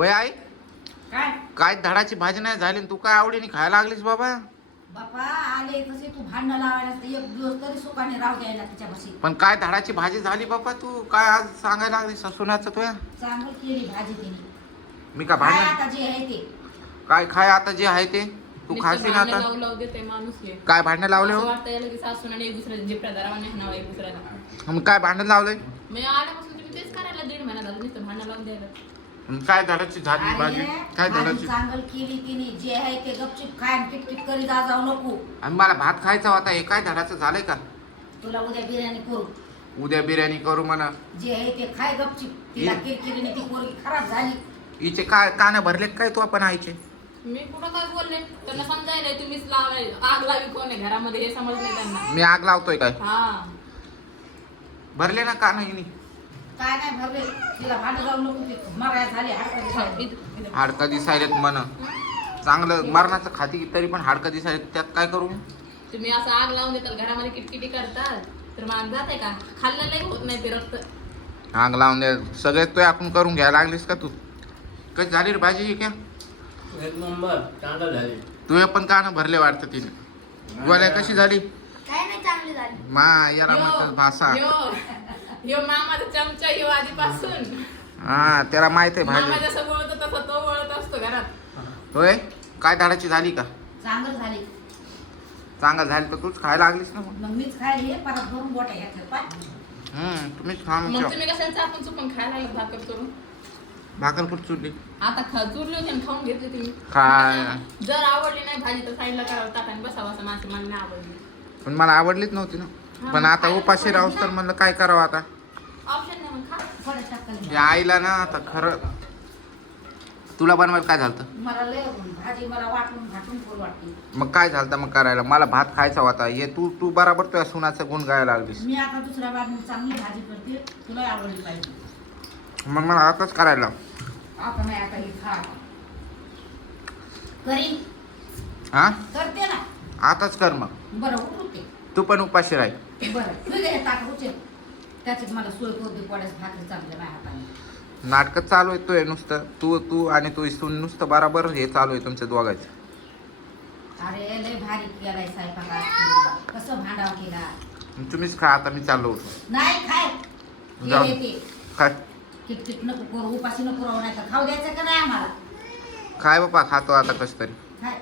होय आई, काय काय धडाची भाजी नाही झाली आणि तू काय आवडीने खायला लागलीस बाबा. बापा आले तसे तू भांडण लावायला तर एक दिवस तरी सुखाने राहू द्यायला तिच्यापाशी. पण काय धडाची भाजी झाली बाबा, तू काय आज सांगायला लागलीस सुनाचं तुया. चांगली केली भाजी तिने. मी का काय भांडण आता जे आहे ते काय खाय आता जे आहे ते तू नुसतं खाशील भांडणं आता. लावू देते माणूस हे. काय भांडण लावले असं हो? वाटतं याला की सासून आणि एक दुसऱ्याचे जे प्रदारावाने हाणावं एक दुसऱ्याला. मग काय भांडण लावलंय? मी आल्यापासून तुम्ही तेच करायला 1.5 महिना झाला नुसतं भांडण लावून द्यायला. मग काय धडाची झाली भाजी? काय भाजी धडाची? चांगल केली तिने. जे आहे ते गपचिप खाय आणि किटकिट करी जाऊ नको. आणि मला भात खायचा होता, हे काय धडाचं झालंय का? तुला उद्या बिर्याणी करू. उद्या बिर्याणी करू म्हणा. जे आहे ते खाय गपचिप. तिला किरकिरीने ती पोरगी खराब झाली. हिचे काय कानं भरले काय तू आपण आईचे? मी कुठं काय बोलले त्यांना समजायला तुम्हीच लावाय आग लावी कोण आहे घरामध्ये हे समजलंय त्यांना. मी आग लावतोय काय? हा भरले ना कानं हिनी. काय नाही भरले. तिला भांडण जाऊ नको. ते मराया झाली हाडकं. हाडकं दिसायलेत म्हण. चांगलं मरणाचं खाती तरी पण हाडकं दिसायलेत, त्यात काय करू? तुम्ही असं आग लावून देताल घरामध्ये किटकिटी करतात तर मग जाते का खाल्लेलंही होत नाही ते रक्त. आग लावून दे सगळे तो आपण करून घ्यायला लागलीस का तू? कशी झाली रे भाजी ही क्या? एक नंबर चांगलं झाले. तू पण कानं भरले वाटतं तिने. गोळ्या कशी झाली? काय नाही चांगली झाली. मा याला म्हणतात भाषा. यो मामाचा चमचा यो आधीपासून. हा त्याला माहित आहे मामा भाजी. जसं बोलतो तसं तो बोलत असतो घरात. होय काय धाडाची झाली का? चांगलं झाली. चांगलं झाली तर तूच खायला लागलीस ना मग. मग मीच खायला हे परत भरून बोटा घ्यायचं पाय. तुम्हीच खा मग मग. तुम्ही कशाला चापून चुपून खायला लागलं भाकर करून. भाकर कुठं चुरली? आता चुरली होती आणि खाऊन घेतली तुम्ही. काय? जर आवडली नाही भाजी तर साईडला करावं ताटाने बसावं असं माझं मला नाही आवडली. पण मला आवडलीच नव्हती ना. हा, पण मग आता खायला उपाशी नको राहूस ना. तर म्हणलं काय करावं आता. ऑप्शन नाही मग खा. थोड्या टाकली. या आईला ना आता खरं तुला बनवायला काय झालं? मला लय भाजी मला वाटून घाटून फुल वाटली. मग काय झालं मग करायला? मला भात खायचा होता. हे तू तू बराबर तुझ्या सुनाचं गुण गायला लागलीस. मी आता दुसऱ्या बाजूने चांगली भाजी करते. तुला आवडली पाहिजे. मग मला आताच करायला. आता नाही आता हे खा. करीन हा करते ना. आताच कर मग. बरं उठते. तू पण उपाशी राह. बरं तुझे हे ताट उचल. त्याच्यात मला सोय करू दे. पोळ्यास भाकरी चांगल्या माझ्या हाताने. नाटकं चालू आहे तू नुसतं. तू तू आणि तू सून नुसतं बराबर हे चालू आहे तुमच्या दोघांचं. अरे लय भारी केलाय स्वयंपाक आज. कसं भांडाव केला. तुम्हीच खा आता, मी चाललो होतो. नाही खाय. जाऊ. हे ते काय किटकिट नको करू. उपाशी नको राहू. नाही तर खाऊ द्यायचं का नाही आम्हाला. काय बापा खातो आता कसं तरी. खाय.